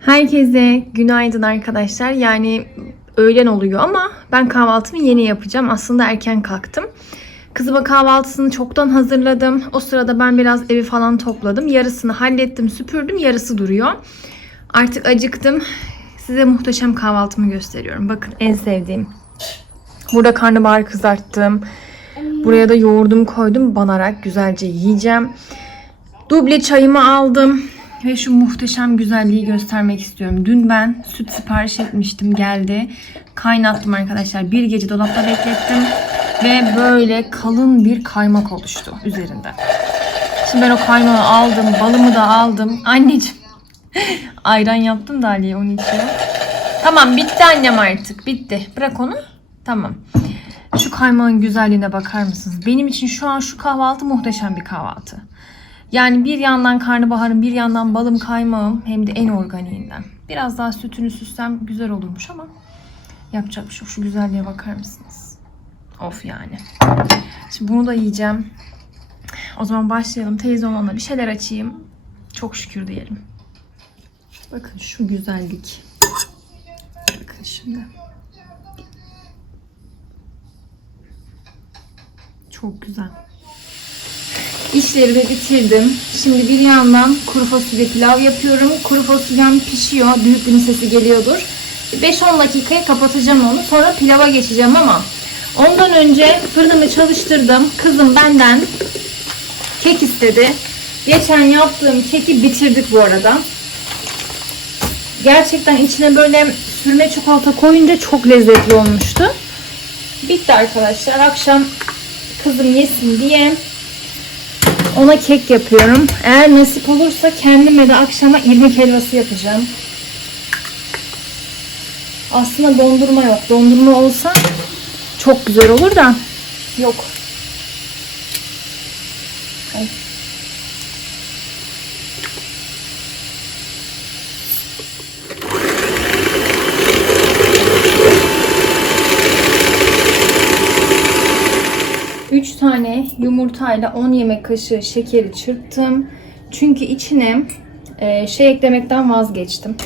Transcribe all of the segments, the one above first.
Herkese günaydın arkadaşlar. Yani öğlen oluyor ama ben kahvaltımı yeni yapacağım. Aslında erken kalktım. Kızıma kahvaltısını çoktan hazırladım. O sırada ben biraz evi falan topladım. Yarısını hallettim, süpürdüm. Yarısı duruyor. Artık acıktım. Size muhteşem kahvaltımı gösteriyorum. Bakın en sevdiğim. Burada karnabahar kızarttım. Buraya da yoğurdumu koydum. Banarak güzelce yiyeceğim. Duble çayımı aldım. Ve şu muhteşem güzelliği göstermek istiyorum. Dün ben süt sipariş etmiştim. Geldi. Kaynattım arkadaşlar. Bir gece dolapta beklettim. Ve böyle kalın bir kaymak oluştu üzerinde. Şimdi ben o kaymağı aldım. Balımı da aldım. Anneciğim. Ayran yaptım da Ali'ye onu içiyor. Tamam bitti annem artık. Bitti. Bırak onu. Tamam. Şu kaymağın güzelliğine bakar mısınız? Benim için şu an şu kahvaltı muhteşem bir kahvaltı. Yani bir yandan karnabaharım, bir yandan balım kaymağım hem de en organiğinden. Biraz daha sütünü süslem güzel olurmuş ama yapacak bir şey. Şu güzelliğe bakar mısınız? Of yani. Şimdi bunu da yiyeceğim. O zaman başlayalım. Teyze olanla bir şeyler açayım. Çok şükür diyelim. Bakın şu güzellik. Bakın şimdi. Çok güzel. İşleri de bitirdim. Şimdi bir yandan kuru fasulye pilav yapıyorum. Kuru fasulyem pişiyor. Düğüklünün sesi geliyordur. 5-10 dakikaya kapatacağım onu. Sonra pilava geçeceğim ama ondan önce fırınımı çalıştırdım. Kızım benden kek istedi. Geçen yaptığım keki bitirdik bu arada. Gerçekten içine böyle sürme çikolata koyunca çok lezzetli olmuştu. Bitti arkadaşlar. Akşam kızım yesin diye ona kek yapıyorum. Eğer nasip olursa kendime de akşama irmik helvası yapacağım. Aslında dondurma yok. Dondurma olsa çok güzel olur da yok. Ay. Üç tane yumurtayla 10 yemek kaşığı şekeri çırptım. Çünkü içine e, şey eklemekten vazgeçtim.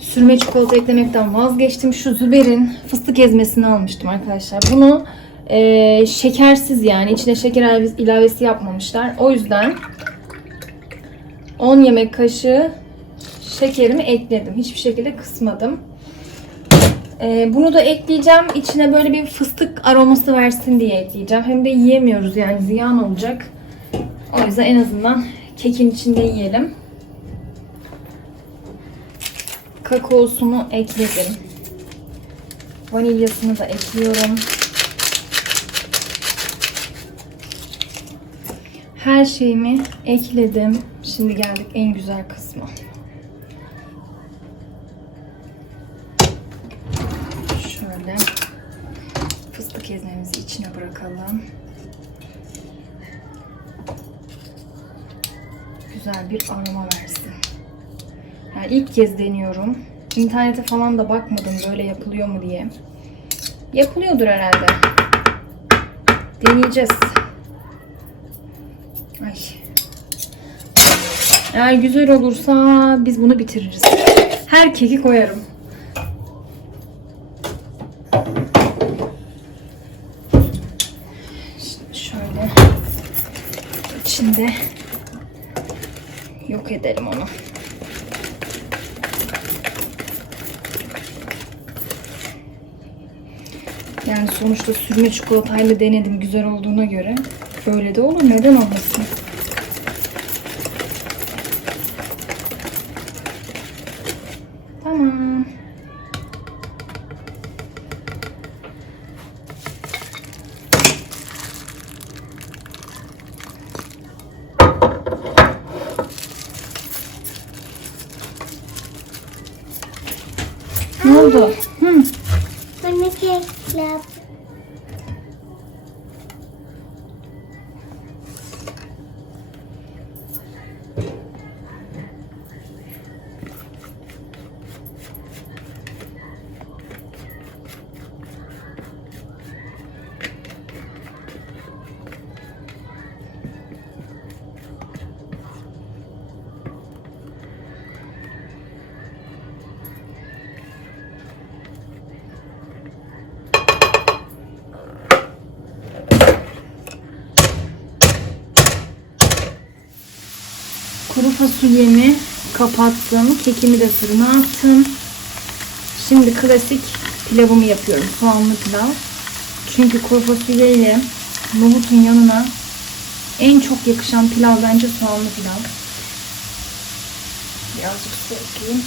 Sürme çikolata eklemekten vazgeçtim. Şu Züber'in fıstık ezmesini almıştım arkadaşlar. Bunu e, şekersiz yani içine şeker ilave- ilavesi yapmamışlar. O yüzden 10 yemek kaşığı şekerimi ekledim. Hiçbir şekilde kısmadım. Ee, bunu da ekleyeceğim. İçine böyle bir fıstık aroması versin diye ekleyeceğim. Hem de yiyemiyoruz yani ziyan olacak. O yüzden en azından kekin içinde yiyelim. Kakaosunu ekledim. Vanilyasını da ekliyorum. Her şeyimi ekledim. Şimdi geldik en güzel kısma. Şöyle fıstık ezmemizi içine bırakalım. Güzel bir aroma versin. Yani ilk kez deniyorum. İnternete falan da bakmadım böyle yapılıyor mu diye. Yapılıyordur herhalde. Deneyeceğiz. Ay. Eğer güzel olursa biz bunu bitiririz. Her keki koyarım. Şöyle içinde yok edelim onu. Yani sonuçta sürme çikolatayla denedim güzel olduğuna göre. Böyle de olur neden olmasın? Tamam. Ne oldu? Fasulyemi kapattım. Kekimi de fırına attım. Şimdi klasik pilavımı yapıyorum. Soğanlı pilav. Çünkü kuru fasulye ile nohutun yanına en çok yakışan pilav bence soğanlı pilav. Birazcık su ekleyeyim.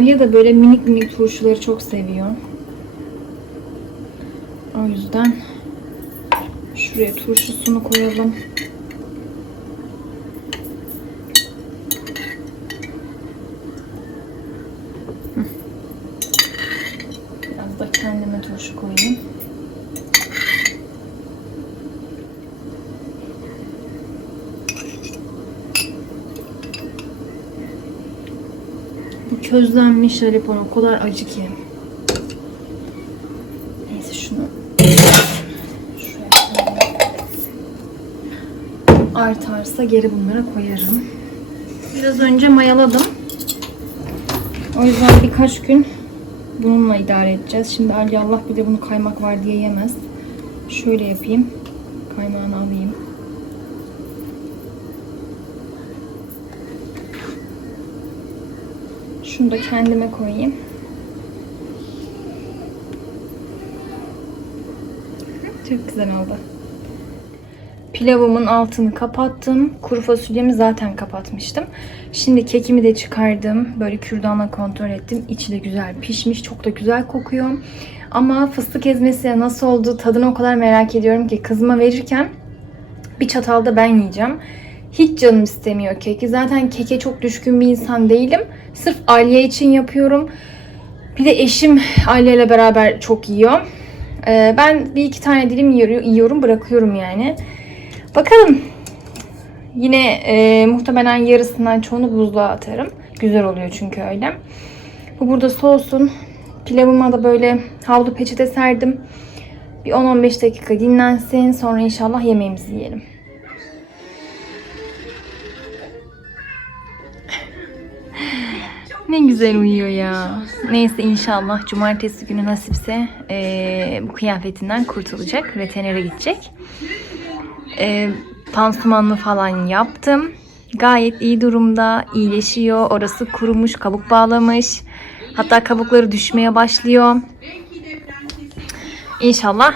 Aliye de böyle minik minik turşuları çok seviyor. O yüzden şuraya turşusunu koyalım. Biraz da kendime turşu koyayım. Bu közlenmiş jalapeno o kadar acı ki. Neyse şunu. Artarsa geri bunlara koyarım. Biraz önce mayaladım. O yüzden birkaç gün bununla idare edeceğiz. Şimdi Ali Allah bile bunu kaymak var diye yemez. Şöyle yapayım. Kaymağını alayım. Şunu da kendime koyayım. Çok güzel oldu. Pilavımın altını kapattım. Kuru fasulyemi zaten kapatmıştım. Şimdi kekimi de çıkardım. Böyle kürdanla kontrol ettim. İçi de güzel pişmiş. Çok da güzel kokuyor. Ama fıstık ezmesi nasıl oldu tadını o kadar merak ediyorum ki kızıma verirken bir çatalda ben yiyeceğim. Hiç canım istemiyor keki. Zaten keke çok düşkün bir insan değilim. Sırf Aliye için yapıyorum. Bir de eşim Aliye ile beraber çok yiyor. Ee, ben bir iki tane dilim yiyor- yiyorum, bırakıyorum yani. Bakalım. Yine e, muhtemelen yarısından çoğunu buzluğa atarım. Güzel oluyor çünkü öyle. Bu burada soğusun. Pilavıma da böyle havlu peçete serdim. Bir 10-15 dakika dinlensin. Sonra inşallah yemeğimizi yiyelim. Ne güzel uyuyor ya. Neyse inşallah cumartesi günü nasipse eee, bu kıyafetinden kurtulacak. Veterinere gidecek. Eee pansumanını falan yaptım. Gayet iyi durumda. iyileşiyor. Orası kurumuş, kabuk bağlamış. Hatta kabukları düşmeye başlıyor. İnşallah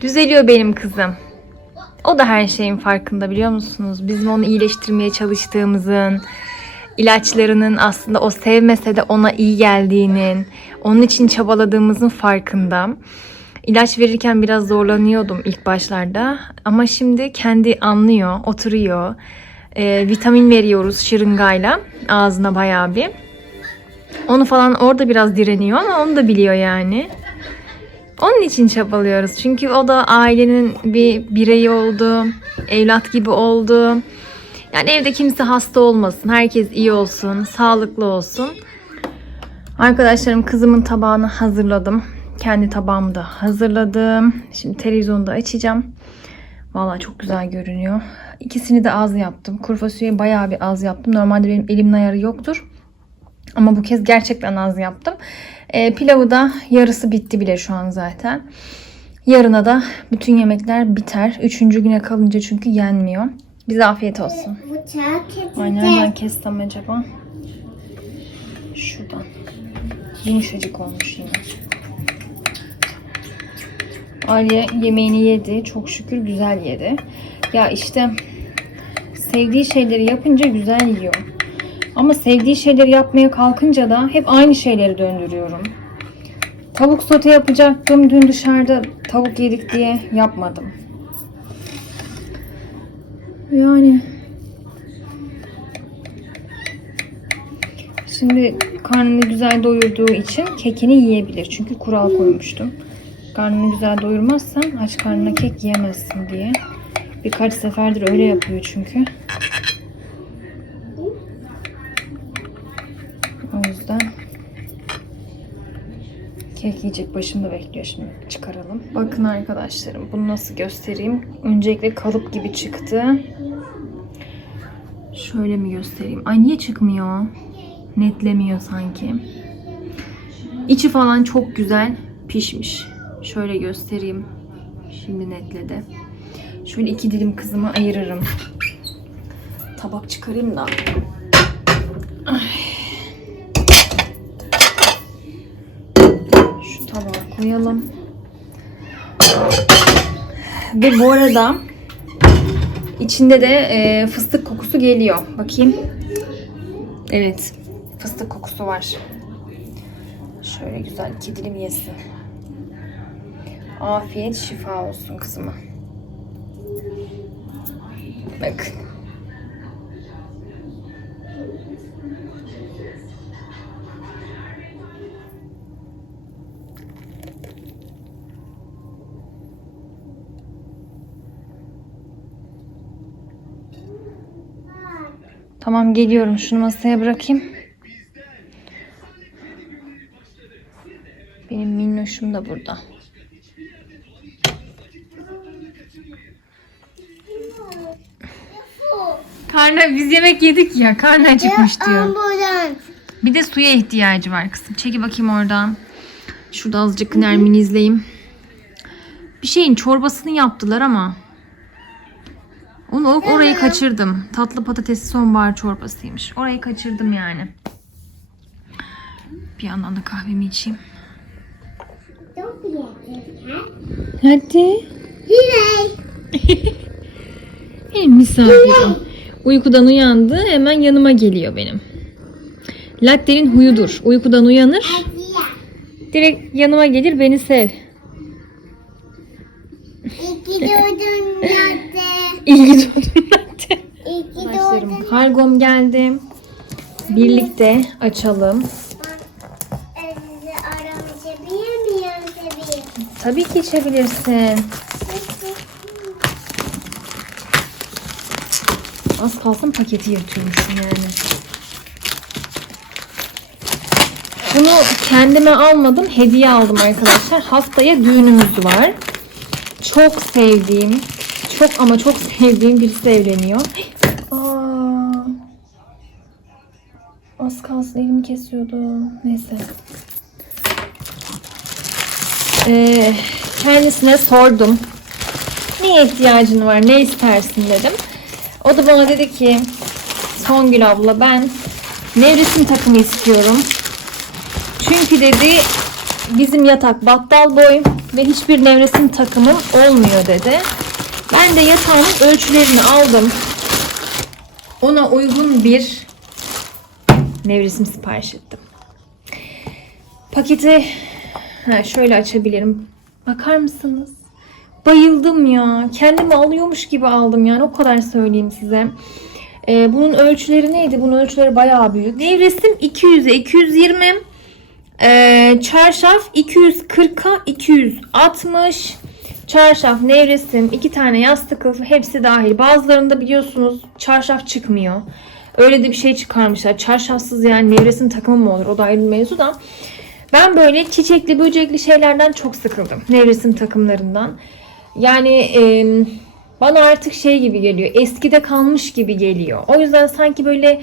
düzeliyor benim kızım. O da her şeyin farkında biliyor musunuz? Bizim onu iyileştirmeye çalıştığımızın, ilaçlarının aslında o sevmese de ona iyi geldiğinin, onun için çabaladığımızın farkında. İlaç verirken biraz zorlanıyordum ilk başlarda ama şimdi kendi anlıyor, oturuyor. Ee, vitamin veriyoruz şırıngayla ağzına bayağı bir. Onu falan orada biraz direniyor ama onu da biliyor yani. Onun için çabalıyoruz. Çünkü o da ailenin bir bireyi oldu. Evlat gibi oldu. Yani evde kimse hasta olmasın. Herkes iyi olsun. Sağlıklı olsun. Arkadaşlarım kızımın tabağını hazırladım. Kendi tabağımı da hazırladım. Şimdi televizyonu da açacağım. Valla çok güzel görünüyor. İkisini de az yaptım. Kuru fasulyeyi bayağı bir az yaptım. Normalde benim elimin ayarı yoktur. Ama bu kez gerçekten az yaptım. Ee, pilavı da yarısı bitti bile şu an zaten. Yarına da bütün yemekler biter. Üçüncü güne kalınca çünkü yenmiyor. Bize afiyet olsun. Bıçağı keseceğiz. Ay nereden kessem acaba? Şuradan. Yumuşacık olmuş yine. Aliye yemeğini yedi. Çok şükür güzel yedi. Ya işte sevdiği şeyleri yapınca güzel yiyor. Ama sevdiği şeyleri yapmaya kalkınca da hep aynı şeyleri döndürüyorum. Tavuk sote yapacaktım. Dün dışarıda tavuk yedik diye yapmadım. Yani Şimdi karnını güzel doyurduğu için kekini yiyebilir. Çünkü kural koymuştum. Karnını güzel doyurmazsan aç karnına kek yiyemezsin diye. Birkaç seferdir öyle yapıyor çünkü. O yüzden kek yiyecek başımda bekliyor şimdi. Çıkaralım. Bakın arkadaşlarım bunu nasıl göstereyim. Öncelikle kalıp gibi çıktı. Şöyle mi göstereyim? Ay niye çıkmıyor? Netlemiyor sanki. İçi falan çok güzel pişmiş. Şöyle göstereyim. Şimdi netledi. Şöyle iki dilim kızıma ayırırım. Tabak çıkarayım da. Şu tabağa koyalım. Ve bu arada içinde de e, fıstık kokusu geliyor. Bakayım. Evet. Fıstık kokusu var. Şöyle güzel iki dilim yesin. Afiyet şifa olsun kızıma. Bakın. Tamam geliyorum. Şunu masaya bırakayım. Minnoşum da burada. Karna biz yemek yedik ya. Karnı acıkmış diyor. Bir de suya ihtiyacı var kızım. Çeki bakayım oradan. Şurada azıcık Nermin'i izleyeyim. Bir şeyin çorbasını yaptılar ama. Onu orayı kaçırdım. Tatlı patatesli sonbahar çorbasıymış. Orayı kaçırdım yani. Bir yandan da kahvemi içeyim. Hadi. Benim misafirim. Uykudan uyandı hemen yanıma geliyor benim. Latte'nin huyudur. Uykudan uyanır. Direkt yanıma gelir beni sev. İki doğdun yattı. İlgi duydum Latte. İki doğdun. Kargom geldi. Birlikte açalım. Tabii? Ki içebilirsin. Az kalsın paketi yırtıyormuşum yani. Bunu kendime almadım. Hediye aldım arkadaşlar. Haftaya düğünümüz var. Çok sevdiğim, çok ama çok sevdiğim birisi evleniyor. Aa, az kalsın elimi kesiyordu. Neyse. Ee, kendisine sordum. Neye ihtiyacın var, ne istersin dedim. O da bana dedi ki Songül abla ben nevresim takımı istiyorum. Çünkü dedi bizim yatak battal boy ve hiçbir nevresim takımı olmuyor dedi. Ben de yatağın ölçülerini aldım. Ona uygun bir nevresim sipariş ettim. Paketi ha, şöyle açabilirim. Bakar mısınız? Bayıldım ya. Kendimi alıyormuş gibi aldım yani. O kadar söyleyeyim size. Ee, bunun ölçüleri neydi? Bunun ölçüleri bayağı büyük. Nevresim 200'e 220. Ee, çarşaf 240'a 260. Çarşaf, nevresim, iki tane yastık kılıfı hepsi dahil. Bazılarında biliyorsunuz çarşaf çıkmıyor. Öyle de bir şey çıkarmışlar. Çarşafsız yani nevresim takımı mı olur? O da ayrı bir mevzu da. Ben böyle çiçekli böcekli şeylerden çok sıkıldım. Nevresim takımlarından. Yani e, bana artık şey gibi geliyor. Eskide kalmış gibi geliyor. O yüzden sanki böyle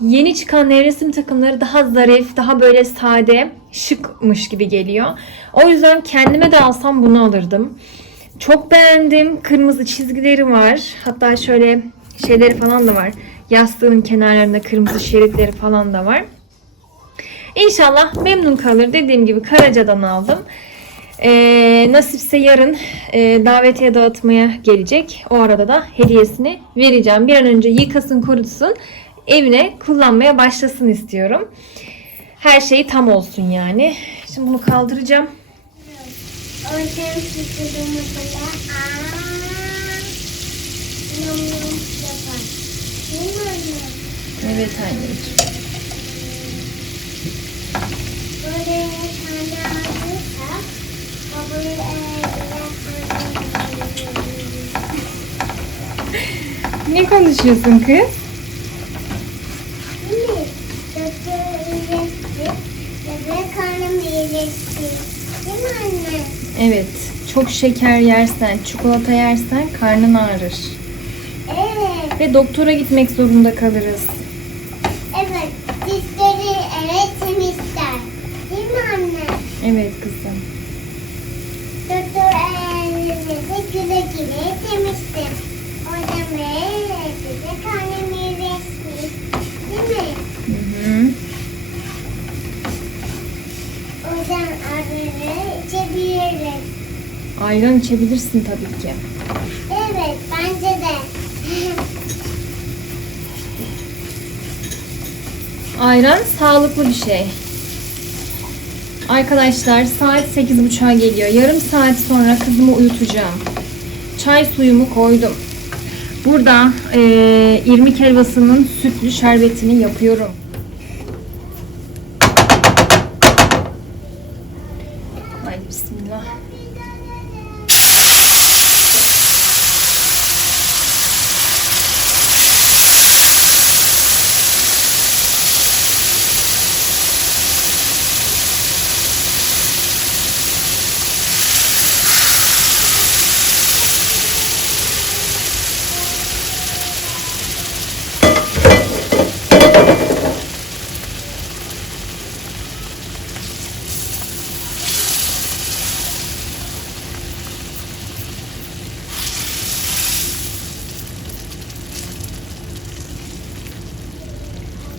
yeni çıkan nevresim takımları daha zarif, daha böyle sade, şıkmış gibi geliyor. O yüzden kendime de alsam bunu alırdım. Çok beğendim. Kırmızı çizgileri var. Hatta şöyle şeyleri falan da var. Yastığın kenarlarında kırmızı şeritleri falan da var. İnşallah memnun kalır. Dediğim gibi Karaca'dan aldım. Ee, nasipse yarın e, davetiye dağıtmaya gelecek. O arada da hediyesini vereceğim. Bir an önce yıkasın, kurusun. evine kullanmaya başlasın istiyorum. Her şey tam olsun yani. Şimdi bunu kaldıracağım. O yüzden sıkıldığımı böyle aaa. Yum yum yapar. Değil mi anne? Evet anneciğim. Böyle tane alırsak babayı eğer Ne konuşuyorsun kız? Evet. Çok şeker yersen, çikolata yersen karnın ağrır. Evet. Ve doktora gitmek zorunda kalırız. Evet. Dişleri evet temizler. Değil mi anne? Evet kızım. Doktor ellerinizi güle güle. Oradan böyle size karnım iyileşti. Değil mi? Hı hı. Oradan arıları içebiliriz. Ayran içebilirsin tabii ki. Evet bence de. Ayran sağlıklı bir şey. Arkadaşlar saat 8.30'a geliyor. Yarım saat sonra kızımı uyutacağım. Çay suyumu koydum. Burada eee irmik helvasının sütlü şerbetini yapıyorum. Haydi bismillah.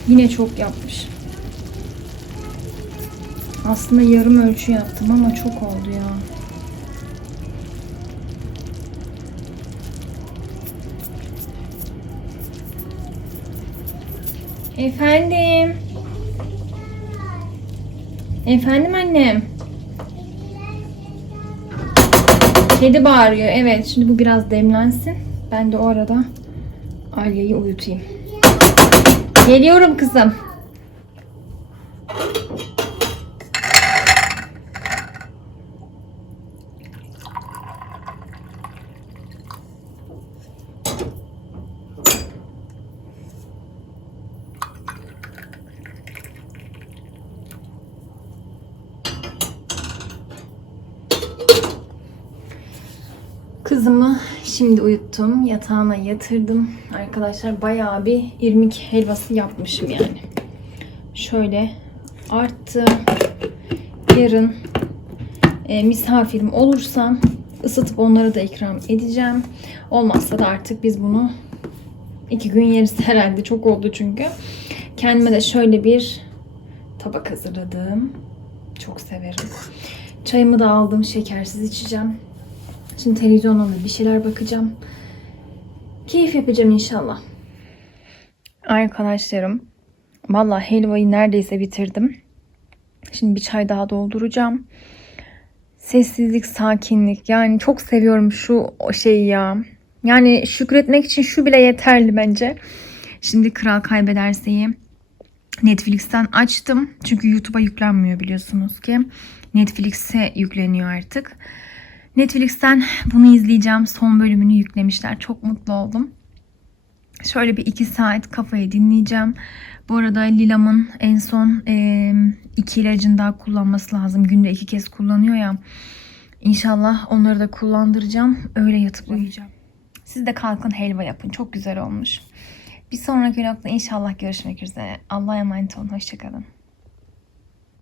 Yine çok yapmış. Aslında yarım ölçü yaptım ama çok oldu ya. Efendim. Efendim annem. Kedi bağırıyor. Evet, şimdi bu biraz demlensin. Ben de o arada Alya'yı uyutayım. Geliyorum kızım. Kızımı uyuttum. Yatağına yatırdım. Arkadaşlar bayağı bir irmik helvası yapmışım yani. Şöyle arttı. Yarın e, misafirim olursa ısıtıp onlara da ikram edeceğim. Olmazsa da artık biz bunu iki gün yeriz herhalde. Çok oldu çünkü. Kendime de şöyle bir tabak hazırladım. Çok severim. Çayımı da aldım. Şekersiz içeceğim. Şimdi televizyonda da bir şeyler bakacağım. Keyif yapacağım inşallah. Arkadaşlarım, vallahi helvayı neredeyse bitirdim. Şimdi bir çay daha dolduracağım. Sessizlik, sakinlik. Yani çok seviyorum şu şeyi ya. Yani şükretmek için şu bile yeterli bence. Şimdi Kral Kaybederse'yi Netflix'ten açtım. Çünkü YouTube'a yüklenmiyor biliyorsunuz ki. Netflix'e yükleniyor artık. Netflix'ten bunu izleyeceğim. Son bölümünü yüklemişler. Çok mutlu oldum. Şöyle bir iki saat kafayı dinleyeceğim. Bu arada Lilam'ın en son e, iki ilacını daha kullanması lazım. Günde iki kez kullanıyor ya. İnşallah onları da kullandıracağım. Öyle yatıp uyuyacağım. Siz de kalkın helva yapın. Çok güzel olmuş. Bir sonraki vlogda inşallah görüşmek üzere. Allah'a emanet olun. Hoşçakalın.